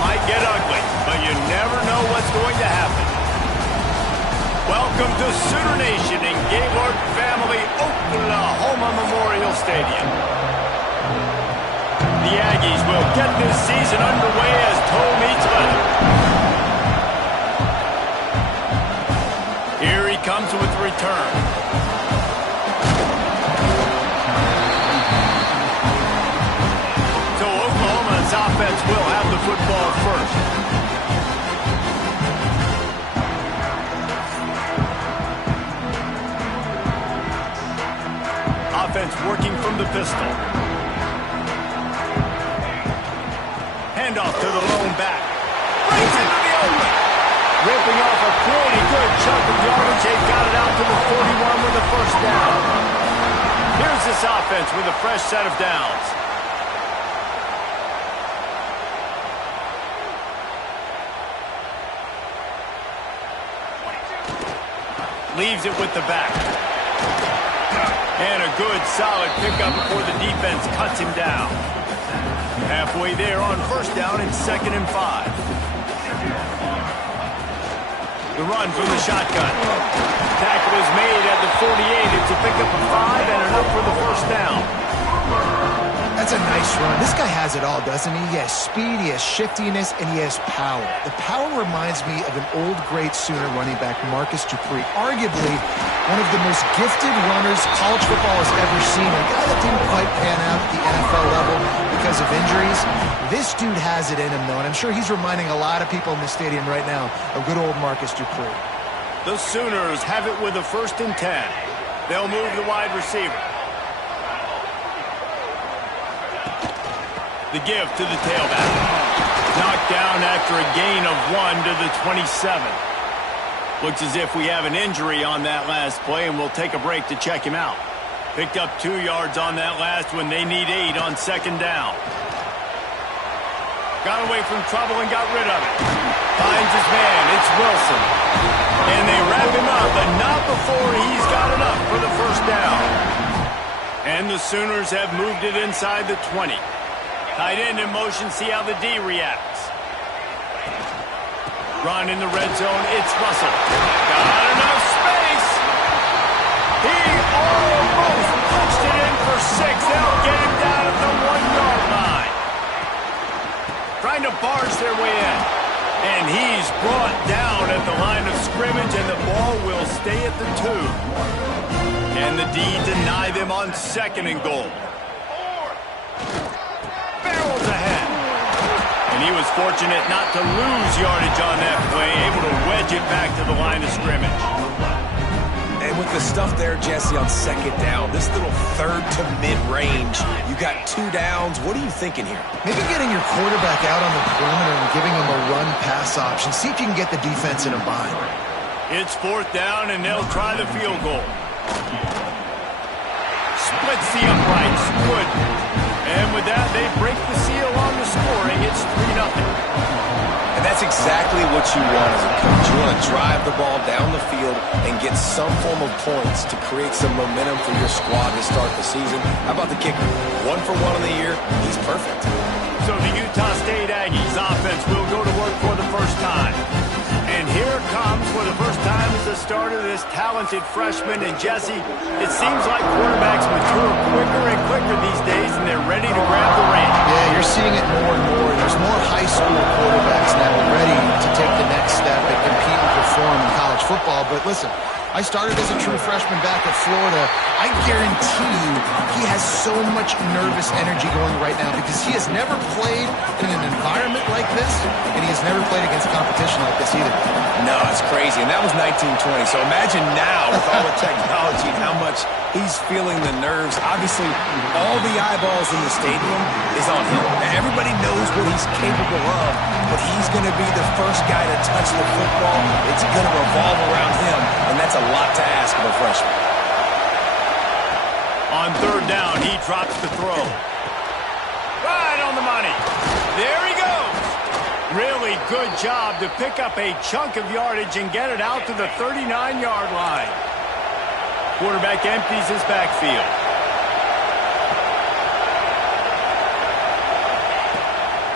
might get ugly, but you never know what's going to happen. Welcome to Sooner Nation in Gaylord Family Oklahoma Memorial Stadium. The Aggies will get this season underway as toe meets leather. Here he comes with the return. So Oklahoma's offense will have the football first. Offense working from the pistol. Handoff to the lone back. Right into the open. Ripping off a pretty good chunk of yardage. They got it out to the 41 with a first down. Here's this offense with a fresh set of downs. Leaves it with the back. And a good, solid pickup before the defense cuts him down. Halfway there on first down and 2nd and 5. The run from the shotgun. Tackle is made at the 48. It's a pickup of 5 and enough for the first down. That's a nice run. This guy has it all, doesn't he? He has speed, he has shiftiness, and he has power. The power reminds me of an old, great Sooner running back, Marcus Dupree. Arguably one of the most gifted runners college football has ever seen. A guy that didn't quite pan out at the NFL level because of injuries. This dude has it in him, though, and I'm sure he's reminding a lot of people in the stadium right now of good old Marcus Dupree. The Sooners have it with a 1st and 10. They'll move the wide receiver. The give to the tailback. Knocked down after a gain of 1 to the 27. Looks as if we have an injury on that last play, and we'll take a break to check him out. Picked up 2 yards on that last one. They need 8 on 2nd down. Got away from trouble and got rid of it. Finds his man. It's Wilson. And they wrap him up, but not before he's got enough for the first down. And the Sooners have moved it inside the 20. Tight end in motion, see how the D reacts. Run in the red zone, it's Russell. Got enough space. He almost punched it in for 6. They'll get him down at the 1-yard line. Trying to barge their way in. And he's brought down at the line of scrimmage, and the ball will stay at the 2. And the D deny them on 2nd and goal. Ahead. And he was fortunate not to lose yardage on that play, able to wedge it back to the line of scrimmage. And with the stuff there, Jesse, on 2nd down, this little 3rd to mid-range, you got 2 downs. What are you thinking here? Maybe getting your quarterback out on the perimeter and giving him a run-pass option. See if you can get the defense in a bind. It's 4th down, and they'll try the field goal. Splits the uprights. Good. And with that, they break the seal on the scoring. It's 3-0. And that's exactly what you want as a coach. You want to drive the ball down the field and get some form of points to create some momentum for your squad to start the season. How about the kicker? 1 for 1 of the year. He's perfect. So the Utah State Aggies offense will go to work for the first time. And here comes, for the first time as the starter, this talented freshman. And Jesse, it seems like quarterbacks mature quicker and quicker these days, and they're ready to grab the reins. Yeah, you're seeing it more and more. There's more high school quarterbacks now ready to take the next step and compete and perform in college football. But listen, I started as a true freshman back at Florida. I guarantee you he has so much nervous energy going right now because he has never played in an environment like this, and he has never played against competition like this either. No, it's crazy, and that was 1920. So imagine now with all the technology and how much he's feeling the nerves. Obviously, all the eyeballs in the stadium is on him. Everybody knows what he's capable of, but he's going to be the first guy to touch the football. It's going to revolve around him, and that's a lot to ask of a freshman. On 3rd down, he drops the throw. Right on the money. There he goes. Really good job to pick up a chunk of yardage and get it out to the 39-yard line. Quarterback empties his backfield.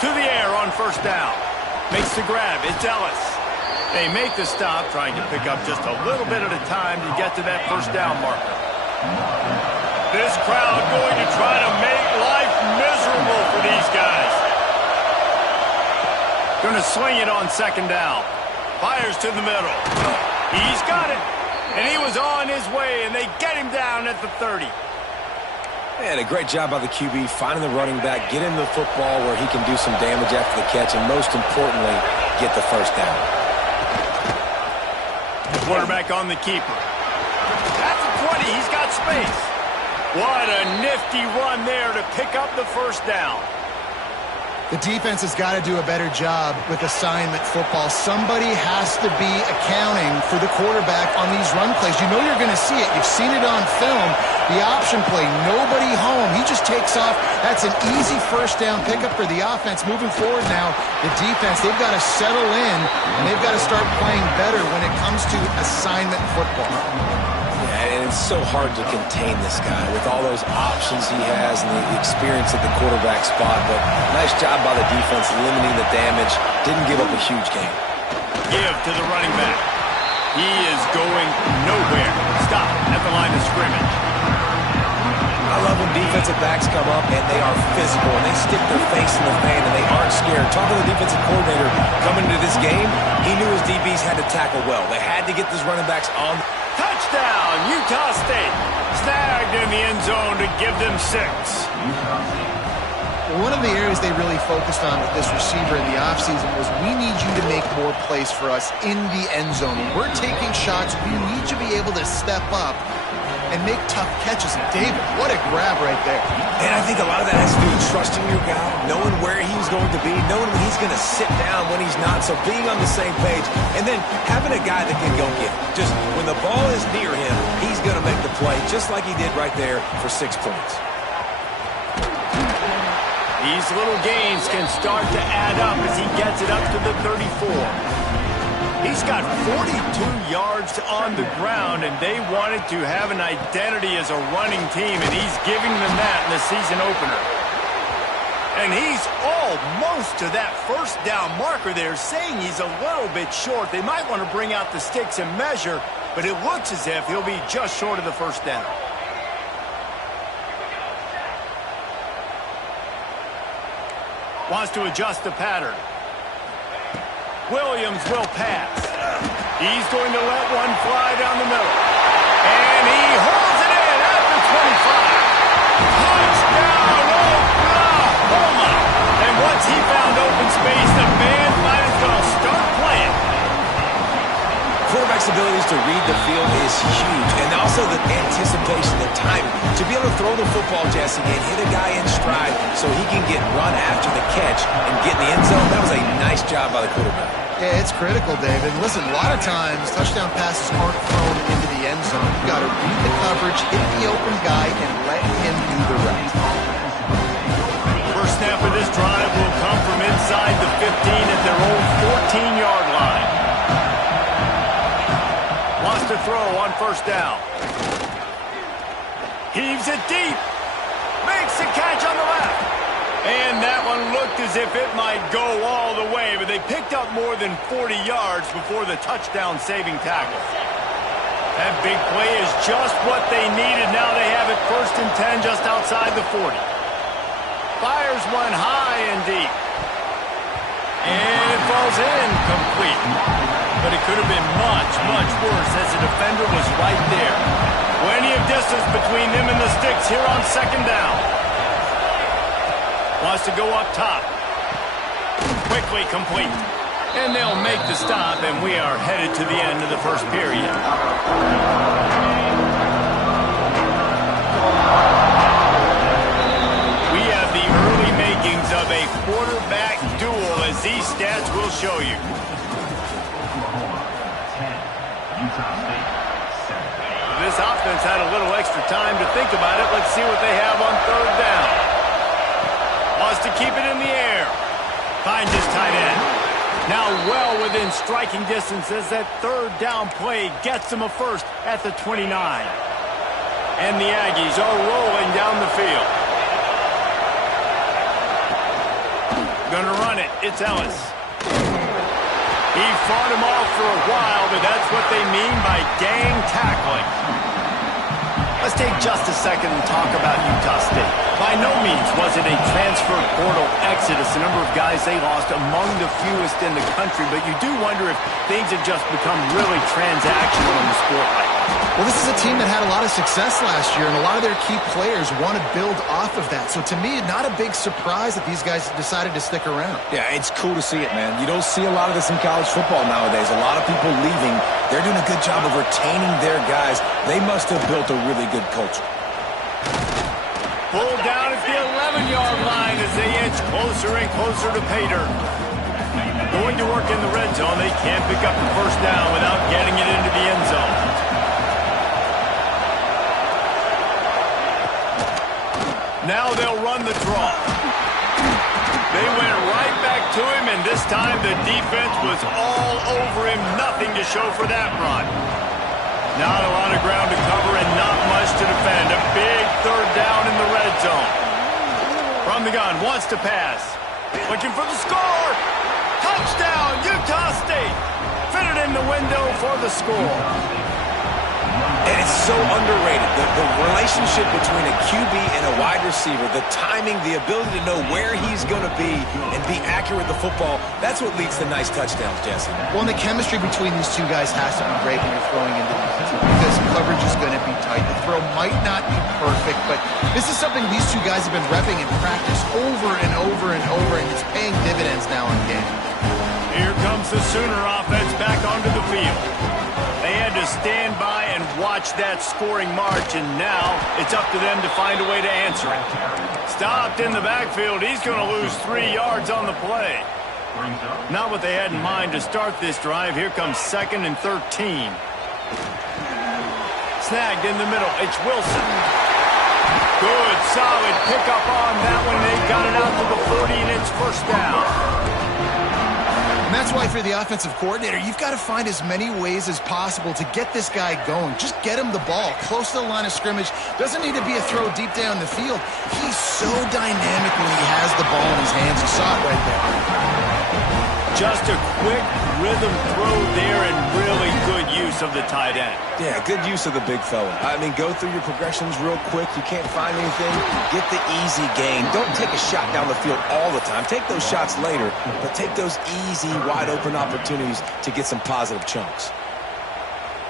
To the air on 1st down. Makes the grab. It's Ellis. They make the stop, trying to pick up just a little bit at a time to get to that first down marker. This crowd going to try to make life miserable for these guys. Going to swing it on second down. Fires to the middle. He's got it. And he was on his way, and they get him down at the 30. Man, a great job by the QB, finding the running back, get him the football where he can do some damage after the catch, and most importantly, get the first down. Quarterback on the keeper. That's a 20. He's got space. What a nifty run there to pick up the first down. The defense has got to do a better job with assignment football. Somebody has to be accounting for the quarterback on these run plays. You know you're going to see it. You've seen it on film. The option play, nobody home. He just takes off. That's an easy first down pickup for the offense. Moving forward now, the defense, they've got to settle in, and they've got to start playing better when it comes to assignment football. And it's so hard to contain this guy with all those options he has and the experience at the quarterback spot. But nice job by the defense limiting the damage. Didn't give up a huge gain. Give to the running back. He is going nowhere. Stop at the line of scrimmage. I love when defensive backs come up and they are physical and they stick their face in the fan and they aren't scared. Talking to the defensive coordinator coming into this game, he knew his DBs had to tackle well. They had to get these running backs on. Touchdown, Utah State. Snagged in the end zone to give them 6. One of the areas they really focused on with this receiver in the offseason was we need you to make more plays for us in the end zone. When we're taking shots, we need you to be able to step up and make tough catches. And David, what a grab right there. And I think a lot of that has to do with trusting your guy, knowing where he's going to be, knowing when he's going to sit down, when he's not. So being on the same page, and then having a guy that can go get it. Just when the ball is near him, he's going to make the play, just like he did right there for 6 points. These little gains can start to add up as he gets it up to the 34. He's got 42 yards on the ground, and they wanted to have an identity as a running team, and he's giving them that in the season opener. And he's almost to that first down marker there, saying he's a little bit short. They might want to bring out the sticks and measure, but it looks as if he'll be just short of the first down. Wants to adjust the pattern. Williams will pass. He's going to let one fly down the middle. And he holds it in at the 25. Touchdown, Oklahoma! And once he found open space, the band might as well start playing. Quarterback's abilities to read the field is huge, and also the anticipation, the timing. To be able to throw the football, Jesse, and hit a guy in stride so he can get run after the catch and get in the end zone, that was a nice job by the quarterback. Yeah, it's critical, David. Listen, a lot of times touchdown passes aren't thrown into the end zone. You've got to read the coverage, hit the open guy, and let him do the rest. First snap of this drive will come from inside the 15 at their own 14-yard line. Wants to throw on first down. Heaves it deep. Makes the catch on the left. And that one looked as if it might go all the way, but they picked up more than 40 yards before the touchdown-saving tackle. That big play is just what they needed. Now they have it 1st and 10 just outside the 40. Fires one high and deep. And it falls in complete. But it could have been much, much worse as the defender was right there. Plenty of distance between them and the sticks here on second down. Wants to go up top. Quickly complete. And they'll make the stop, and we are headed to the end of the first period. We have the early makings of a quarterback duel, as these stats will show you. This offense had a little extra time to think about it. Let's see what they have on third down. Wants to keep it in the air. Finds his tight end. Now well within striking distance as that third down play gets him a first at the 29. And the Aggies are rolling down the field. Gonna run it. It's Ellis. He fought him off for a while, but that's what they mean by gang tackling. Let's take just a second and talk about Utah State. By no means was it a transfer portal exodus. The number of guys they lost among the fewest in the country, but you do wonder if things have just become really transactional in the sport right now. Well, this is a team that had a lot of success last year, and a lot of their key players want to build off of that. So to me, not a big surprise that these guys decided to stick around. Yeah, it's cool to see it, man. You don't see a lot of this in college football nowadays. A lot of people leaving. They're doing a good job of retaining their guys. They must have built a really good culture. Pulled down at the 11-yard line as they inch closer and closer to pay dirt. Going to work in the red zone. They can't pick up the first down without getting it into the end zone. Now they'll run the draw. They went right back to him, and this time the defense was all over him. Nothing to show for that run. Not a lot of ground to cover and not much to defend. A big third down in the red zone. From the gun, wants to pass. Looking for the score. Touchdown, Utah State. Fitted in the window for the score. And it's so underrated. The relationship between a QB and a wide receiver, the timing, the ability to know where he's going to be and be accurate with the football, that's what leads to nice touchdowns, Jesse. Well, and the chemistry between these two guys has to be great when you're throwing into the end zone because coverage is going to be tight. The throw might not be perfect, but this is something these two guys have been repping in practice over and over and over, and it's paying dividends now in game. Here comes the Sooner offense back onto the field. They had to stand by and watch that scoring march, and now it's up to them to find a way to answer it. Stopped in the backfield. He's going to lose 3 yards on the play. Not what they had in mind to start this drive. Here comes 2nd and 13. Snagged in the middle. It's Wilson. Good, solid pickup on that one. They got it out to the 40, and it's first down. And that's why for the offensive coordinator, you've got to find as many ways as possible to get this guy going. Just get him the ball close to the line of scrimmage. Doesn't need to be a throw deep down the field. He's so dynamic when he has the ball in his hands. You saw it right there. Just a quick rhythm throw there and really good use of the tight end. Yeah, good use of the big fella. I mean, go through your progressions real quick. You can't find anything. Get the easy gain. Don't take a shot down the field all the time. Take those shots later, but take those easy, wide-open opportunities to get some positive chunks.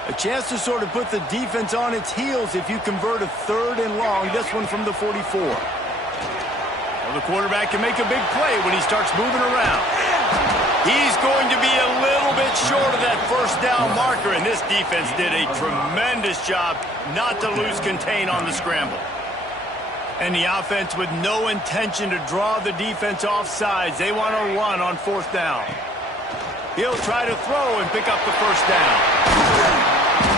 A chance to sort of put the defense on its heels if you convert a 3rd and long. This one from the 44. Well, the quarterback can make a big play when he starts moving around. He's going to be a little bit short of that first down marker, and this defense did a tremendous job not to lose contain on the scramble. And the offense with no intention to draw the defense off sides. They want to run on 4th down. He'll try to throw and pick up the first down.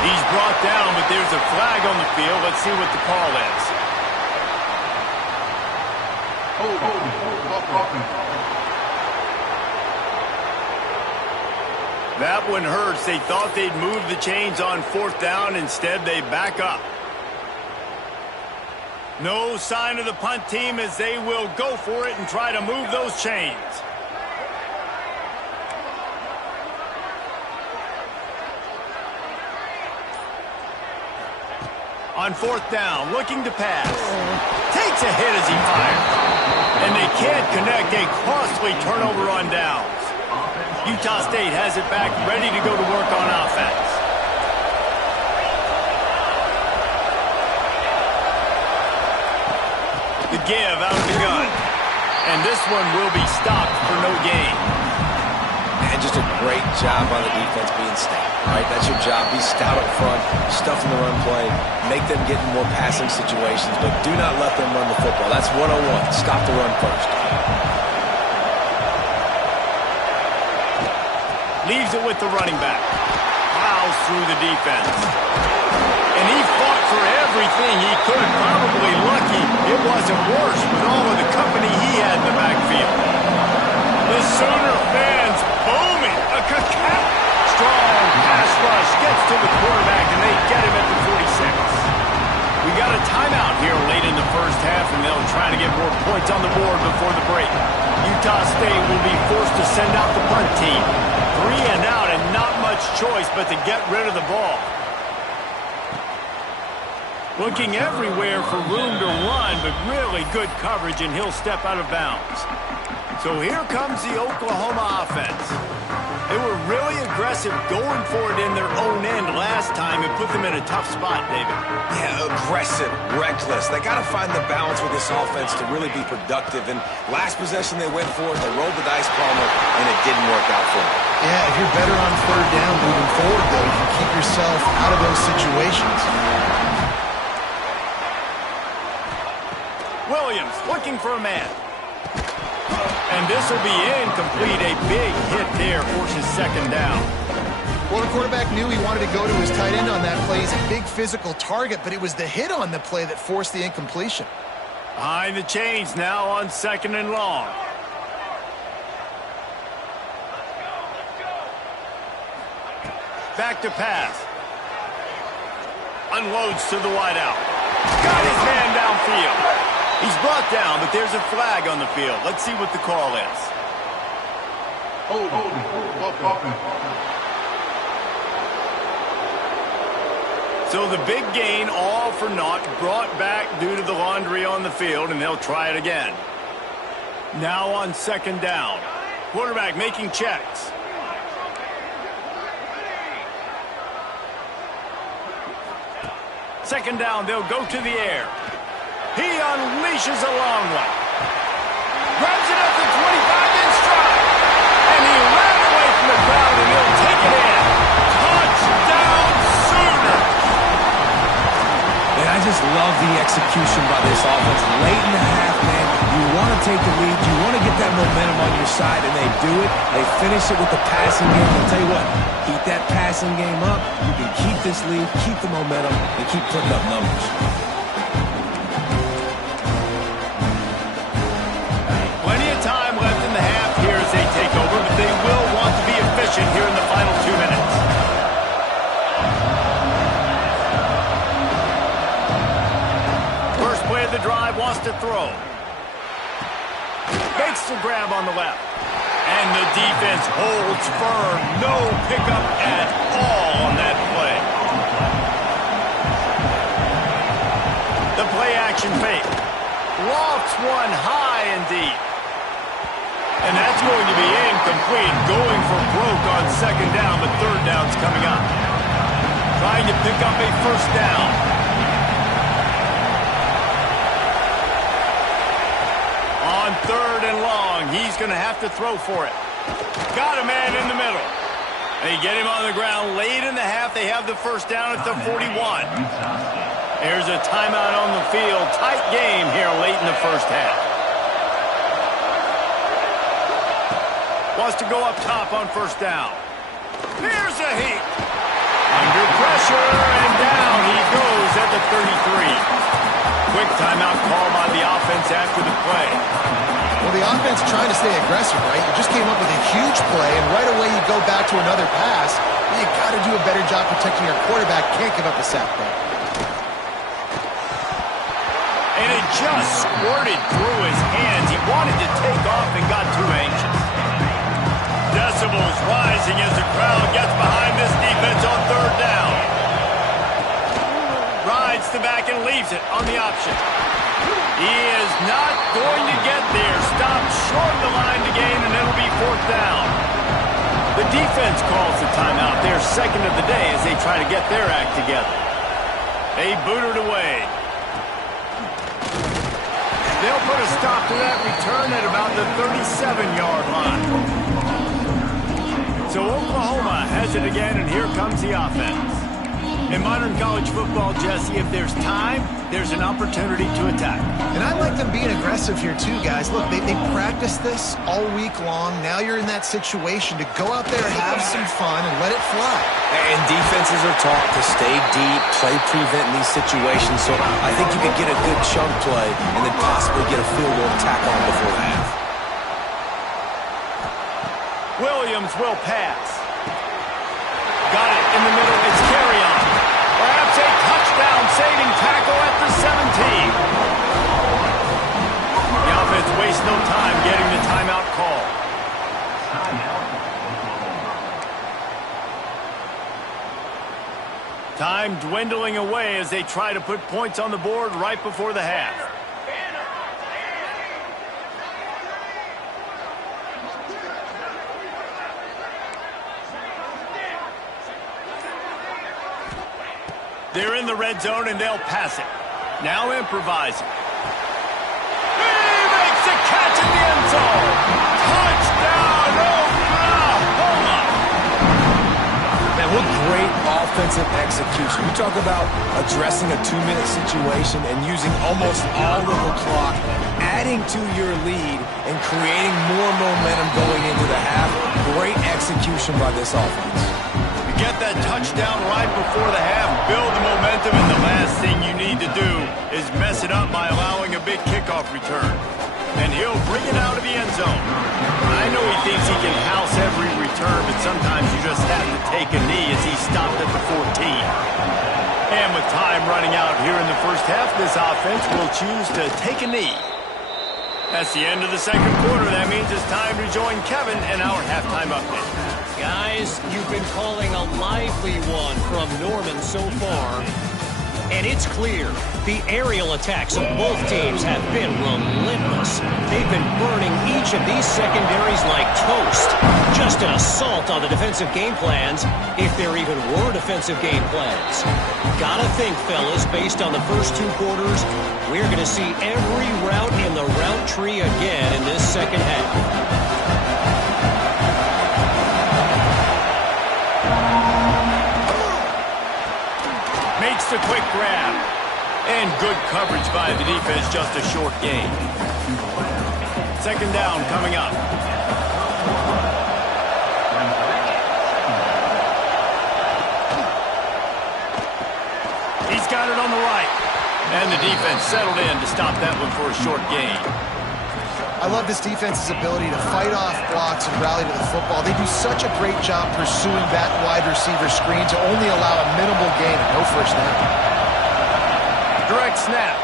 He's brought down, but there's a flag on the field. Let's see what the call is. That one hurts. They thought they'd move the chains on 4th down. Instead, they back up. No sign of the punt team as they will go for it and try to move those chains. On 4th down, looking to pass. Takes a hit as he fires. And they can't connect. A costly turnover on downs. Utah State has it back, ready to go to work on offense. The give out of the gun. And this one will be stopped for no gain. And just a great job on the defense being stout. Right, that's your job. Be stout up front, stuff in the run play, make them get in more passing situations, but do not let them run the football. That's 101. Stop the run first. Leaves it with the running back. Plows through the defense. And he fought for everything he could. Probably lucky it wasn't worse with all of the company he had in the backfield. The Sooner fans booming. A strong pass rush gets to the quarterback, and they get him at the 46. We got a timeout here late in the first half, and they'll try to get more points on the board before the break. Utah State will be forced to send out the punt team. 3 and out and not much choice but to get rid of the ball. Looking everywhere for room to run, but really good coverage, and he'll step out of bounds. So here comes the Oklahoma offense. They were really aggressive going for it in their own end last time and put them in a tough spot, David. Yeah, aggressive, reckless. They got to find the balance with this offense to really be productive. And last possession they went for it, they rolled the dice, Palmer, and it didn't work out for them. Yeah, if you're better on third down moving forward, though, you can keep yourself out of those situations. Williams looking for a man. And this will be incomplete. A big hit there forces second down. Well, the quarterback knew he wanted to go to his tight end on that play. He's a big physical target, but it was the hit on the play that forced the incompletion. Behind the chains now on 2nd and long. Back to pass. Unloads to the wideout. Got his man downfield. He's brought down, but there's a flag on the field. Let's see what the call is. So the big gain, all for naught, brought back due to the laundry on the field, and they'll try it again. Now on 2nd down. Quarterback making checks. Second down, they'll go to the air. He unleashes a long one. Grabs it up to 25 in stride. And he ran away from the crowd, and he'll take it in. Touchdown, Sooners! And I just love the execution by this offense. Late in the half, man, you want to take the lead. You want to get that momentum on your side, and they do it. They finish it with the passing game. I'll tell you what, keep that passing game up. You can keep this lead, keep the momentum, and keep putting up numbers. They will want to be efficient here in the final 2 minutes. First play of the drive, wants to throw. Makes the grab on the left. And the defense holds firm. No pickup at all on that play. The play action fake. Lofts one high and deep. And that's going to be incomplete. Going for broke on 2nd down, but 3rd down's coming up. Trying to pick up a 1st down. On 3rd and long, he's going to have to throw for it. Got a man in the middle. They get him on the ground late in the half. They have the 1st down at the 41. There's a timeout on the field. Tight game here late in the 1st half. Wants to go up top on 1st down. Here's a heat. Under pressure, and down he goes at the 33. Quick timeout call by the offense after the play. Well, the offense trying to stay aggressive, right? You just came up with a huge play, and right away you go back to another pass. You got to do a better job protecting your quarterback. Can't give up a sack there. And it just squirted through his hands. He wanted to take off and got too anxious. Decibels rising as the crowd gets behind this defense on 3rd down. Rides the back and leaves it on the option. He is not going to get there. Stopped short of the line to gain, and it'll be 4th down. The defense calls the timeout. Their 2nd of the day as they try to get their act together. They boot it away. They'll put a stop to that return at about the 37-yard line. So Oklahoma has it again, and here comes the offense. In modern college football, Jesse, if there's time, there's an opportunity to attack. And I like them being aggressive here too, guys. Look, they practiced this all week long. Now you're in that situation to go out there, have some fun, and let it fly. And defenses are taught to stay deep, play prevent in these situations. So I think you could get a good chunk play and then possibly get a field goal tack on before the half. Williams will pass. Got it in the middle. It's carry-on. Perhaps a touchdown-saving tackle at the 17. The offense wastes no time getting the timeout call. Time dwindling away as they try to put points on the board right before the half. They're in the red zone and they'll pass it. Now improvising. He makes a catch in the end zone. Touchdown, Oklahoma! Man, what great offensive execution. You talk about addressing a 2-minute situation and using almost all of the clock, adding to your lead and creating more momentum going into the half. Great execution by this offense. Get that touchdown right before the half, build the momentum, and the last thing you need to do is mess it up by allowing a big kickoff return. And he'll bring it out of the end zone. I know he thinks he can house every return, but sometimes you just have to take a knee as he stopped at the 14. And with time running out here in the first half, this offense will choose to take a knee. That's the end of the second quarter. That means it's time to join Kevin and our halftime update. Guys, you've been calling a lively one from Norman so far. And it's clear, the aerial attacks of both teams have been relentless. They've been burning each of these secondaries like toast. Just an assault on the defensive game plans, if there even were defensive game plans. Gotta think, fellas, based on the first 2 quarters, we're going to see every route in the route tree again in this second half. Makes the quick grab. And good coverage by the defense, just a short gain. Second down coming up. He's got it on the right. And the defense settled in to stop that one for a short gain. I love this defense's ability to fight off blocks and rally to the football. They do such a great job pursuing that wide receiver screen to only allow a minimal gain and no first down. Direct snap.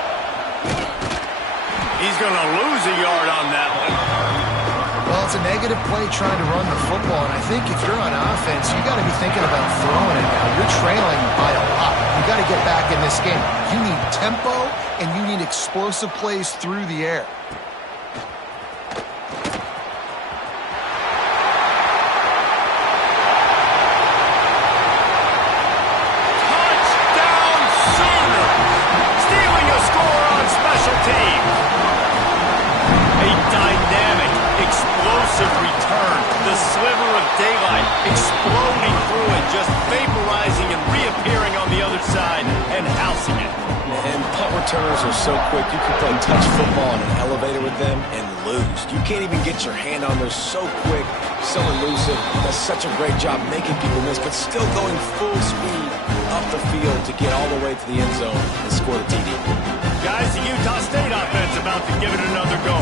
He's going to lose a yard on that one. Well, it's a negative play trying to run the football, and I think if you're on offense, you got to be thinking about throwing it now. You're trailing by a lot. You got to get back in this game. You need tempo, and you need explosive plays through the air. Return, the sliver of daylight exploding through it, just vaporizing and reappearing on the other side and housing it. And punt returners are so quick, you can play touch football in an elevator with them and lose. You can't even get your hand on them. So quick, so elusive. Does such a great job making people miss, but still going full speed up the field to get all the way to the end zone and score the TD. Guys, the Utah State offense about to give it another go.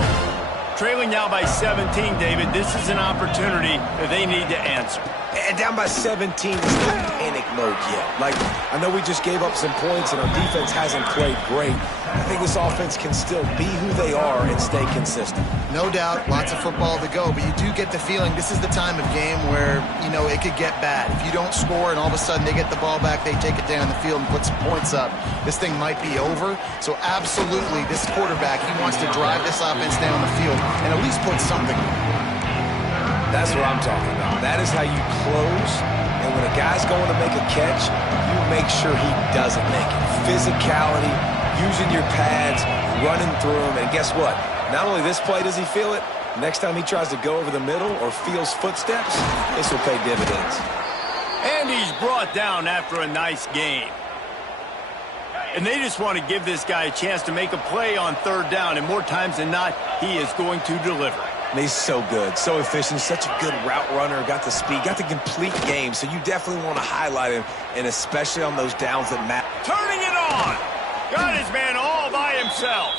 Trailing now by 17, David. This is an opportunity that they need to answer. And down by 17, it's not panic mode yet. Like, I know we just gave up some points and our defense hasn't played great. I think this offense can still be who they are and stay consistent. No doubt, lots of football to go, but you do get the feeling this is the time of game where, you know, it could get bad. If you don't score and all of a sudden they get the ball back, they take it down the field and put some points up, this thing might be over. So absolutely, this quarterback, he wants to drive this offense down the field and at least put something. That's what I'm talking about. That is how you close. And when a guy's going to make a catch, you make sure he doesn't make it. Physicality, using your pads, running through them. And guess what? Not only this play does he feel it, next time he tries to go over the middle or feels footsteps, this will pay dividends. And he's brought down after a nice game. And they just want to give this guy a chance to make a play on third down. And more times than not, he is going to deliver. And he's so good, so efficient, such a good route runner, got the speed, got the complete game. So you definitely want to highlight him, and especially on those downs that matter. Turning it on. Got his man all by himself.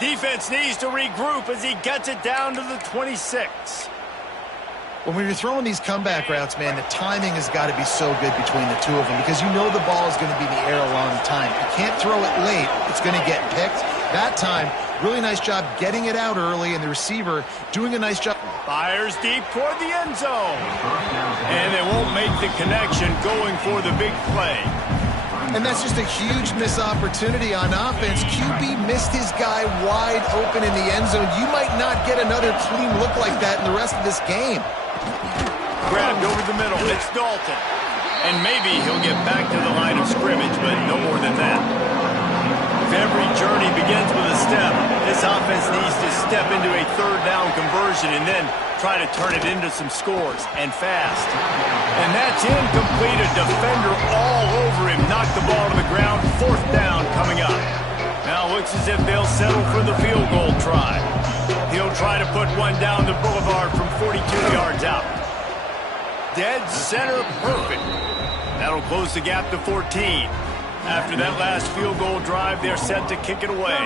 Defense needs to regroup as he gets it down to the 26. When you're throwing these comeback routes, man, the timing has got to be so good between the two of them because you know the ball is going to be in the air a long time. You can't throw it late. It's going to get picked. That time, really nice job getting it out early, and the receiver doing a nice job. Fires deep toward the end zone. And they won't make the connection going for the big play. And that's just a huge missed opportunity on offense. QB missed his guy wide open in the end zone. You might not get another clean look like that in the rest of this game. Grabbed over the middle. It's Dalton. And maybe he'll get back to the line of scrimmage, but no more than that. If every journey begins with a step, this offense needs to step into a third down conversion and then try to turn it into some scores, and fast. And that's incomplete. A defender all over him. Knocked the ball to the ground. Fourth down coming up. Now looks as if they'll settle for the field goal try. He'll try to put one down the boulevard from 42 yards out. Dead center perfect. That'll close the gap to 14. After that last field goal drive, they're set to kick it away.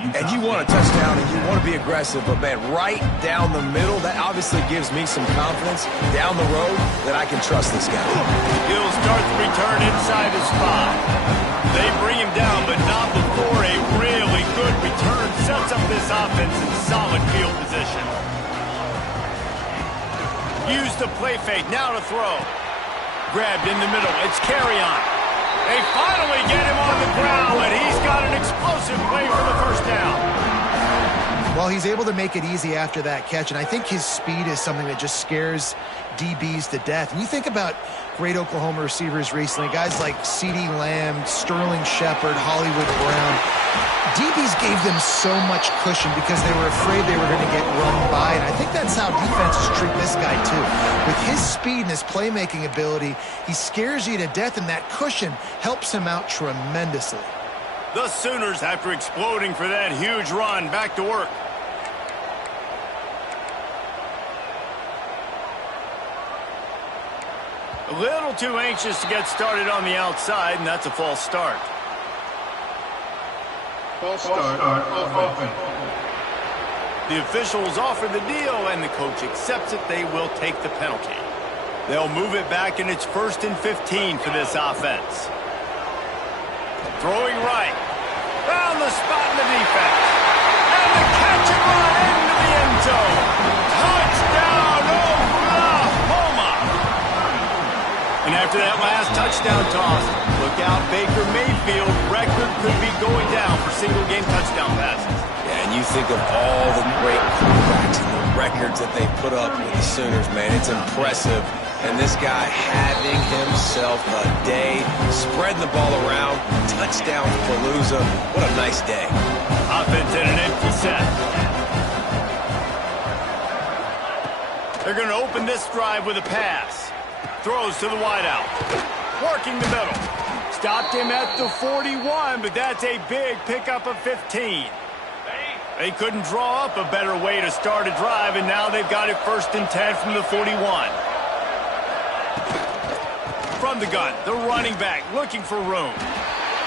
And you want a touchdown and you want to be aggressive, but man, right down the middle, that obviously gives me some confidence down the road that I can trust this guy. He'll start the return inside his 5. They bring him down, but not before a really good return sets up this offense in solid field position. Use the play fake, now to throw. Grabbed in the middle, it's Carry-On. They finally get him on the ground, and he's got an explosive play for the first down. Well, he's able to make it easy after that catch, and I think his speed is something that just scares DBs to death. And you think about great Oklahoma receivers recently, guys like CeeDee Lamb, Sterling Shepard, Hollywood Brown. DBs gave them so much cushion because they were afraid they were going to get run by, and I think that's how defenses treat this guy too. With his speed and his playmaking ability, he scares you to death, and that cushion helps him out tremendously. The Sooners, after exploding for that huge run, back to work. A little too anxious to get started on the outside, and that's a false start. False start offense. The officials offer the deal, and the coach accepts it. They will take the penalty. They'll move it back, and it's 1st and 15 for this offense. Throwing right. Found the spot in the defense. And the catch and run into the end zone. Touchdown, Oklahoma! And after that last touchdown toss, look out, Baker Mayfield. Record could be going down for single-game touchdown passes. Yeah, and you think of all the great quarterbacks and the records that they put up with the Sooners, man. It's impressive. And this guy having himself a day, spreading the ball around, touchdown Palooza. What a nice day. Offense in an empty set. They're going to open this drive with a pass. Throws to the wideout. Working the middle. Stopped him at the 41, but that's a big pickup of 15. They couldn't draw up a better way to start a drive, and now they've got it 1st and 10 from the 41. From the gun, the running back looking for room.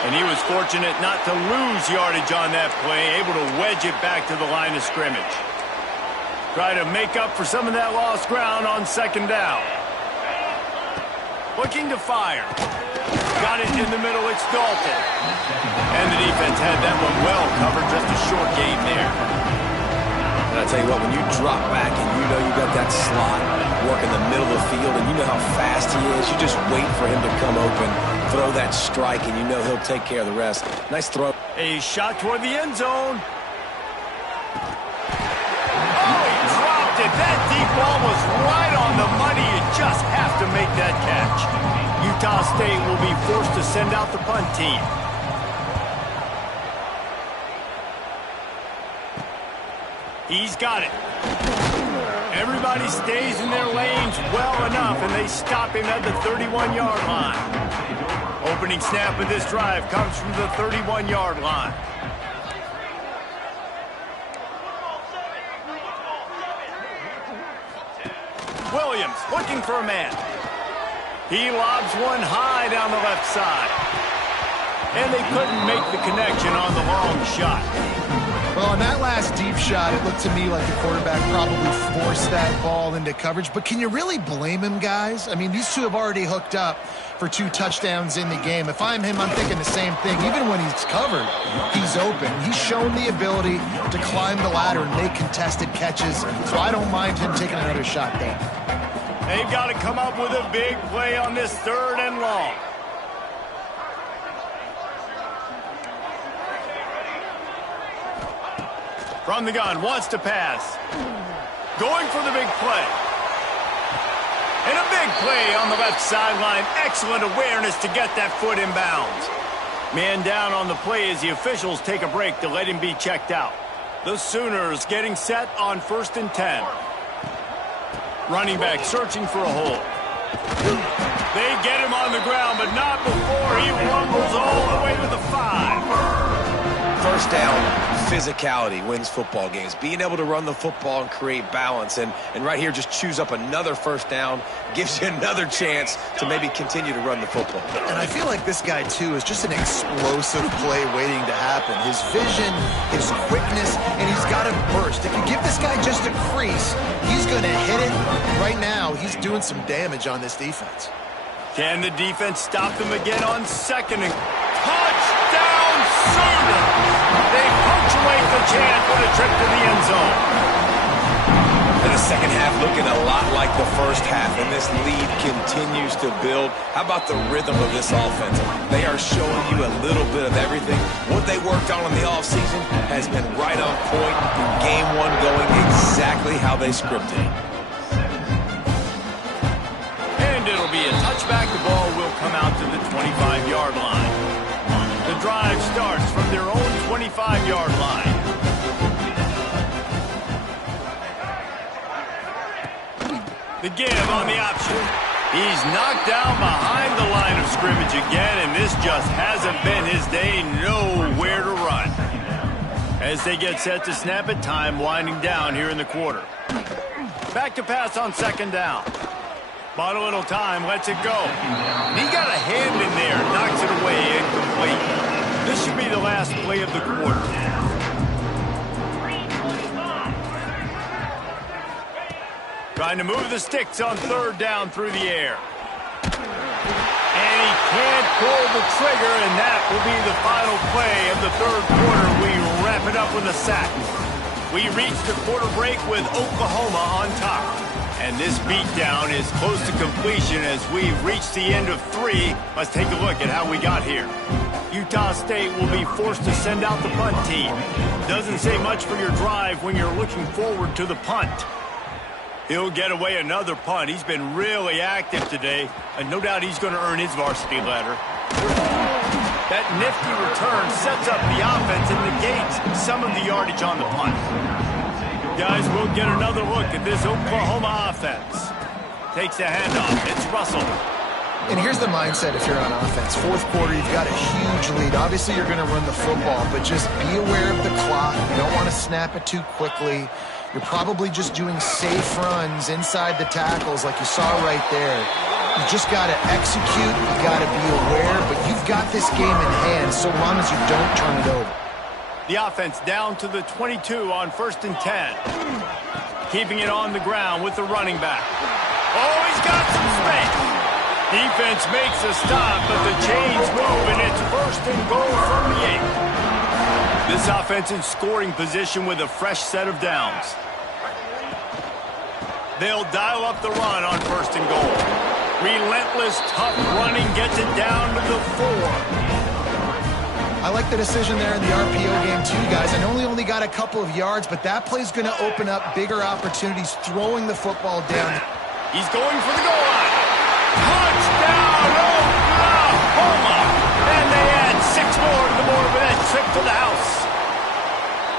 And he was fortunate not to lose yardage on that play, able to wedge it back to the line of scrimmage. Try to make up for some of that lost ground on 2nd down. Looking to fire. Got it in the middle, it's Dalton. And the defense had that one well covered, just a short gain there. And I tell you what, when you drop back and you know you got that slot work in the middle of the field and you know how fast he is, you just wait for him to come open, throw that strike, and you know he'll take care of the rest. Nice throw. A shot toward the end zone. Oh, he dropped it. That deep ball was right on the money. You just have to make that catch. Utah State will be forced to send out the punt team. He's got it. Everybody stays in their lanes well enough, and they stop him at the 31-yard line. Opening snap of this drive comes from the 31-yard line. Williams looking for a man. He lobs one high down the left side. And they couldn't make the connection on the long shot. Well, on that last deep shot, it looked to me like the quarterback probably forced that ball into coverage. But can you really blame him, guys? I mean, these two have already hooked up for 2 touchdowns in the game. If I'm him, I'm thinking the same thing. Even when he's covered, he's open. He's shown the ability to climb the ladder and make contested catches. So I don't mind him taking another shot there. They've got to come up with a big play on this 3rd and long. From the gun, wants to pass. Going for the big play. And a big play on the left sideline. Excellent awareness to get that foot in bounds. Man down on the play as the officials take a break to let him be checked out. The Sooners getting set on 1st and 10. Running back searching for a hole. They get him on the ground, but not before he rumbles all the way to the 5. First down, physicality wins football games. Being able to run the football and create balance. And right here, just choose up another first down, gives you another chance to maybe continue to run the football. And I feel like this guy, too, is just an explosive play waiting to happen. His vision, his quickness, and he's got a burst. If you give this guy just a crease, he's going to hit it. Right now, he's doing some damage on this defense. Can the defense stop them again on 2nd and touchdown Sooners? They punctuate the chance with a trip to the end zone. And the second half looking a lot like the first half, and this lead continues to build. How about the rhythm of this offense? They are showing you a little bit of everything. What they worked on in the offseason has been right on point. Game 1 going exactly how they scripted it. And it'll be a touchback. The ball will come out to the 25-yard line. The drive starts from their own 25-yard line. The give on the option. He's knocked down behind the line of scrimmage again, and this just hasn't been his day. Nowhere to run. As they get set to snap it, time winding down here in the quarter. Back to pass on 2nd down. Bought a little time, lets it go. And he got a hand in there, knocks it away, incomplete. This should be the last play of the quarter. Trying to move the sticks on 3rd down through the air. And he can't pull the trigger, and that will be the final play of the 3rd quarter. We wrap it up with a sack. We reach the quarter break with Oklahoma on top. And this beatdown is close to completion as we've reached the end of 3. Let's take a look at how we got here. Utah State will be forced to send out the punt team. Doesn't say much for your drive when you're looking forward to the punt. He'll get away another punt. He's been really active today, and no doubt he's going to earn his varsity letter. That nifty return sets up the offense and negates some of the yardage on the punt. Guys, we'll get another look at this Oklahoma offense. Takes the handoff. It's Russell. And here's the mindset if you're on offense. 4th quarter, you've got a huge lead. Obviously, you're going to run the football, but just be aware of the clock. You don't want to snap it too quickly. You're probably just doing safe runs inside the tackles like you saw right there. You just got to execute. You got to be aware, but you've got this game in hand so long as you don't turn it over. The offense down to the 22 on 1st and 10. Keeping it on the ground with the running back. Oh, he's got some space. Defense makes a stop, but the chains move, and it's 1st and goal from the 8. This offense in scoring position with a fresh set of downs. They'll dial up the run on 1st and goal. Relentless, tough running gets it down to the 4. I like the decision there in the RPO game too, guys. I know he only got a couple of yards, but that play's going to open up bigger opportunities throwing the football down. He's going for the goal line. Touchdown, Oklahoma! And they add 6 more to the board with that trip to the house.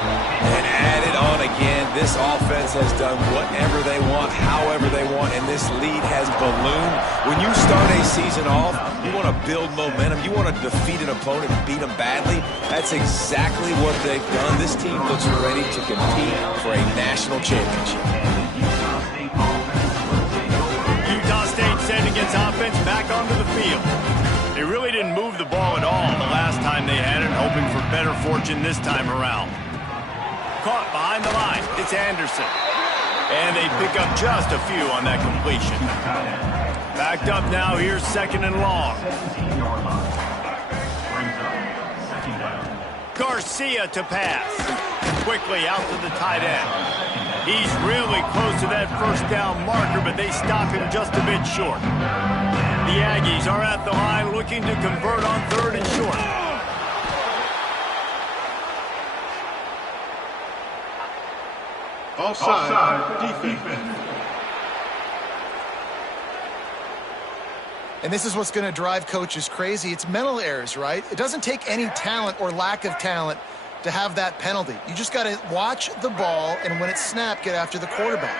And added on again, this offense has done whatever they want, however they want, and this lead has ballooned. When you start a season off, you want to build momentum. You want to defeat an opponent and beat them badly. That's exactly what they've done. This team looks ready to compete for a national championship. Utah State sending its offense back onto the field. They really didn't move the ball at all the last time they had it, hoping for better fortune this time around. Caught behind the line. It's Anderson. And they pick up just a few on that completion. Backed up now. Here's 2nd and long. Garcia to pass. Quickly out to the tight end. He's really close to that 1st down marker, but they stop him just a bit short. The Aggies are at the line looking to convert on 3rd and short. Offside. Defense. And this is what's going to drive coaches crazy. It's mental errors, right? It doesn't take any talent or lack of talent to have that penalty. You just got to watch the ball, and when it's snapped, get after the quarterback.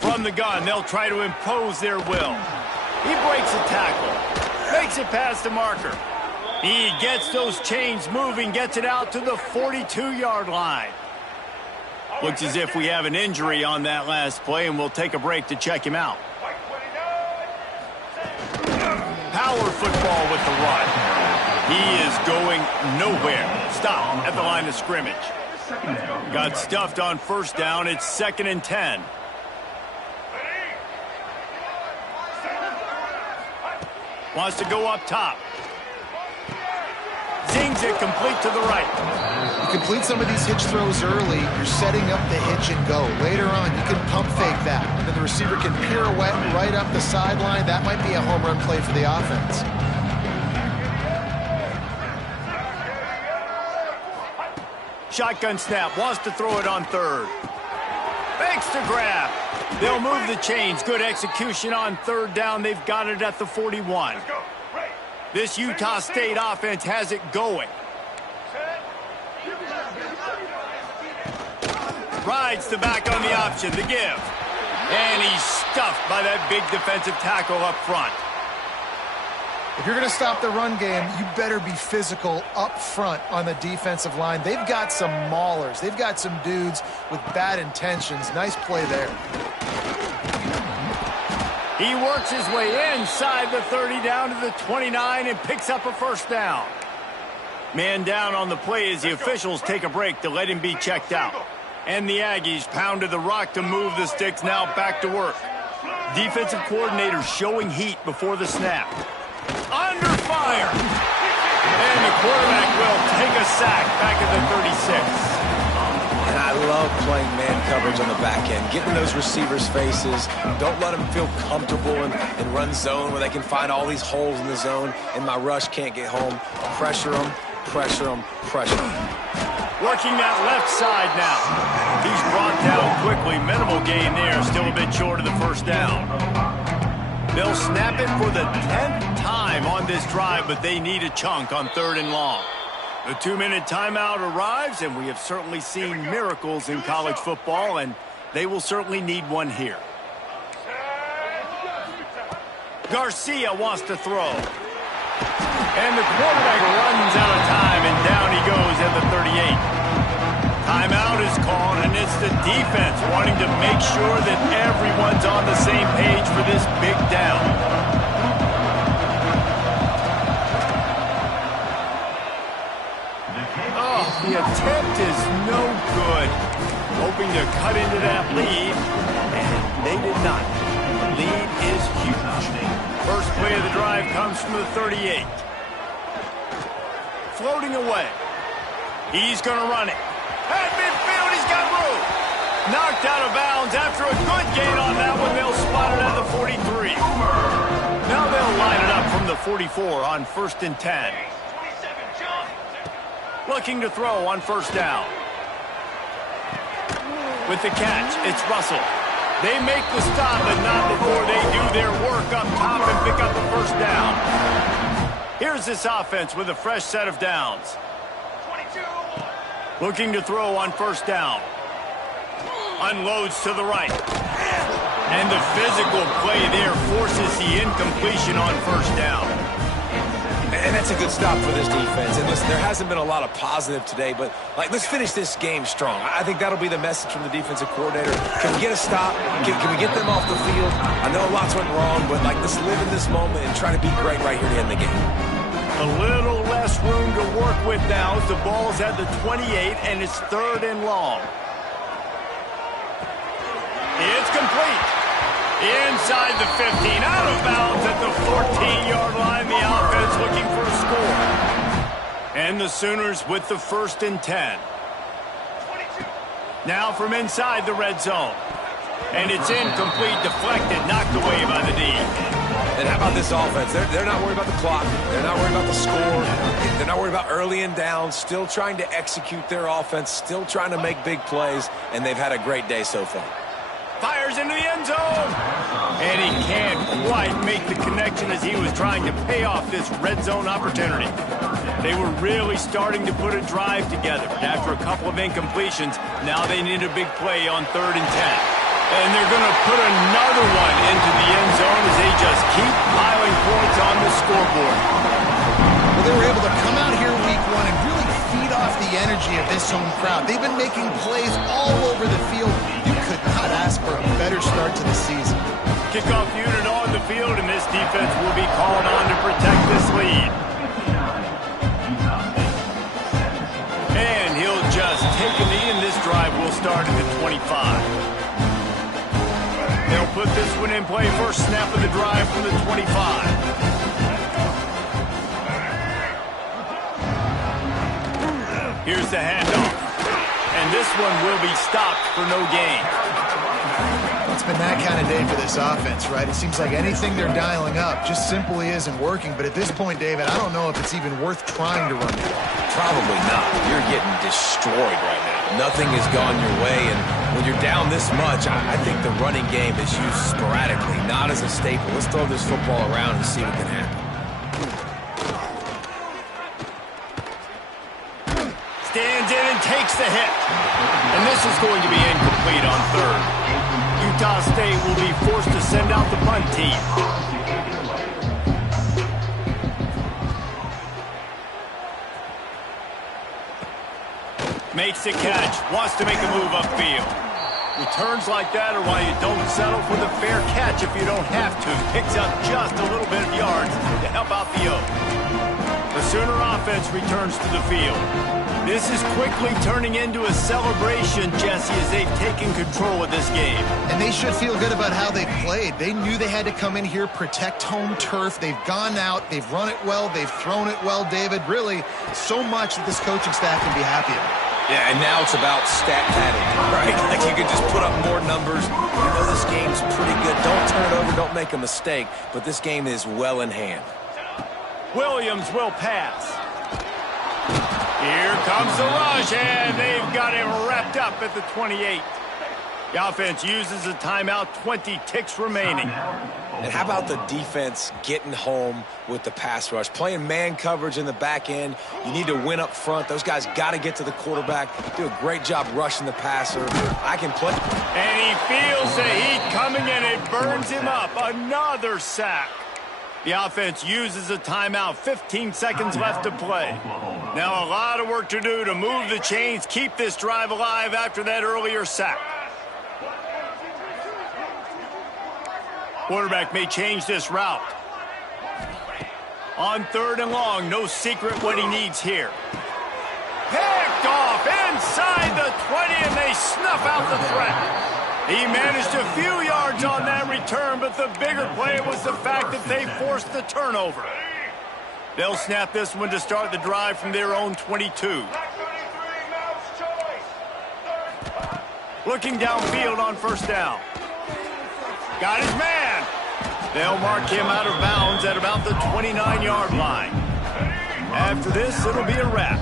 From the gun, they'll try to impose their will. He breaks a tackle, makes it past the marker. He gets those chains moving, gets it out to the 42-yard line. Looks as if we have an injury on that last play, and we'll take a break to check him out. Power football with the run. He is going nowhere. Stop at the line of scrimmage. Got stuffed on first down. It's 2nd and 10. Wants to go up top. Zings it complete to the right. You complete some of these hitch throws early, you're setting up the hitch and go. Later on, you can pump fake that. And then the receiver can pirouette right up the sideline. That might be a home run play for the offense. Shotgun snap. Wants to throw it on third. Fakes to grab. They'll move the chains. Good execution on third down. They've got it at the 41. This Utah State offense has it going. Rides the back on the option, the give. And he's stuffed by that big defensive tackle up front. If you're going to stop the run game, you better be physical up front on the defensive line. They've got some maulers. They've got some dudes with bad intentions. Nice play there. He works his way inside the 30 down to the 29 and picks up a first down. Man down on the play as the officials take a break to let him be checked out. And the Aggies pounded the rock to move the sticks, now back to work. Defensive coordinator showing heat before the snap. Under fire. And the quarterback will take a sack back at the 36. And I love playing man coverage on the back end, getting those receivers' faces. Don't let them feel comfortable in run zone where they can find all these holes in the zone and my rush can't get home. Pressure them, pressure them, pressure them. Working that left side now. He's brought down quickly. Minimal gain there. Still a bit short of the first down. They'll snap it for the 10th time on this drive, but they need a chunk on 3rd and long. The 2-minute timeout arrives, and we have certainly seen miracles in college football, and they will certainly need one here. Garcia wants to throw. And the quarterback runs out of time, and down he goes at the 38. Timeout is called, and it's the defense wanting to make sure that everyone's on the same page for this big down. Oh, the attempt is no good. Hoping to cut into that lead, and they did not. The lead is huge. First play of the drive comes from the 38. Floating away. He's going to run it. At midfield, he's got room. Knocked out of bounds after a good gain on that one. They'll spot it at the 43. Now they'll line it up from the 44 on 1st and 10. Looking to throw on first down. With the catch, it's Russell. They make the stop, but not before they do their work up top and pick up the first down. Here's this offense with a fresh set of downs. Looking to throw on first down. Unloads to the right. And the physical play there forces the incompletion on first down. And that's a good stop for this defense. And listen, there hasn't been a lot of positive today, but let's finish this game strong. I think that'll be the message from the defensive coordinator. Can we get a stop? Can we get them off the field? I know lots went wrong, but let's live in this moment and try to be great right here to end the game. A little less room to work with now as the ball's at the 28 and it's 3rd and long. It's complete. Inside the 15, out of bounds at the 14-yard line. The offense looking for a score. And the Sooners with the 1st and 10. Now from inside the red zone. And it's incomplete, deflected, knocked away by the D. And how about this offense? They're not worried about the clock. They're not worried about the score. They're not worried about early and down. Still trying to execute their offense. Still trying to make big plays. And they've had a great day so far. Fires into the end zone. And he can't quite make the connection as he was trying to pay off this red zone opportunity. They were really starting to put a drive together. After a couple of incompletions, now they need a big play on 3rd and 10. And they're going to put another one into the end zone as they just keep piling points on the scoreboard. Well, they were able to come out here week 1 and really feed off the energy of this home crowd. They've been making plays all over the field. You could not ask for a better start to the season. Kickoff unit on the field, and this defense will be called on to protect this lead. And he'll just take a knee, and this drive will start at the 25. They'll put this one in play. First snap of the drive from the 25. Here's the handoff. And this one will be stopped for no gain. It's been that kind of day for this offense, right? It seems like anything they're dialing up just simply isn't working. But at this point, David, I don't know if it's even worth trying to run the ball. Probably not. You're getting destroyed right now. Nothing has gone your way, and when you're down this much, I think the running game is used sporadically, not as a staple. Let's throw this football around and see what can happen. Stands in and takes the hit. And this is going to be incomplete on 3rd. Utah State will be forced to send out the punt team. Makes the catch, wants to make a move upfield. Returns like that are why you don't settle for the fair catch if you don't have to. Picks up just a little bit of yards to help out the Oak. The Sooner offense returns to the field. This is quickly turning into a celebration, Jesse, as they've taken control of this game. And they should feel good about how they played. They knew they had to come in here, protect home turf. They've gone out, they've run it well, they've thrown it well, David. Really, so much that this coaching staff can be happy about. Yeah, and now it's about stat padding, right? Like you can just put up more numbers. You know this game's pretty good. Don't turn it over, don't make a mistake. But this game is well in hand. Williams will pass. Here comes the rush, and they've got him wrapped up at the 28. The offense uses a timeout, 20 ticks remaining. And how about the defense getting home with the pass rush? Playing man coverage in the back end. You need to win up front. Those guys got to get to the quarterback. Do a great job rushing the passer. I can play. And he feels the heat coming, and it burns him up. Another sack. The offense uses a timeout, 15 seconds left to play. Now a lot of work to do to move the chains, keep this drive alive after that earlier sack. Quarterback may change this route. On 3rd and long, no secret what he needs here. Picked off inside the 20, and they snuff out the threat. He managed a few yards on that return, but the bigger play was the fact that they forced the turnover. They'll snap this one to start the drive from their own 22. Looking downfield on 1st down. Got his man. They'll mark him out of bounds at about the 29-yard line. After this, it'll be a wrap.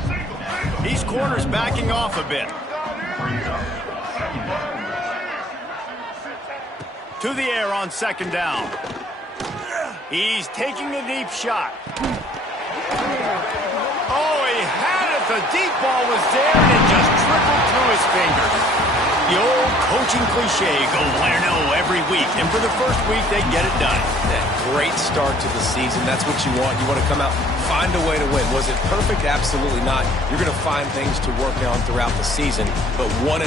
These corners backing off a bit. To the air on 2nd down. He's taking a deep shot. Oh, he had it. The deep ball was there, and it just trickled through his fingers. The old coaching cliche, go win or no every week. And for the first week, they get it done. That great start to the season. That's what you want. You want to come out, find a way to win. Was it perfect? Absolutely not. You're going to find things to work on throughout the season. But 1-0,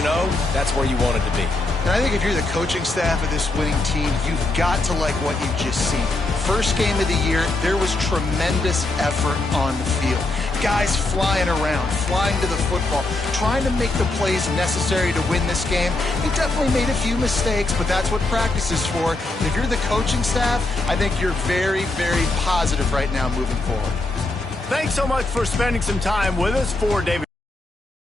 that's where you want it to be. And I think if you're the coaching staff of this winning team, you've got to like what you've just seen. First game of the year, there was tremendous effort on the field. Guys flying around, flying to the football, trying to make the plays necessary to win this game. They definitely made a few mistakes, but that's what practice is for. And if you're the coaching staff, I think you're very, very positive right now moving forward. Thanks so much for spending some time with us. For David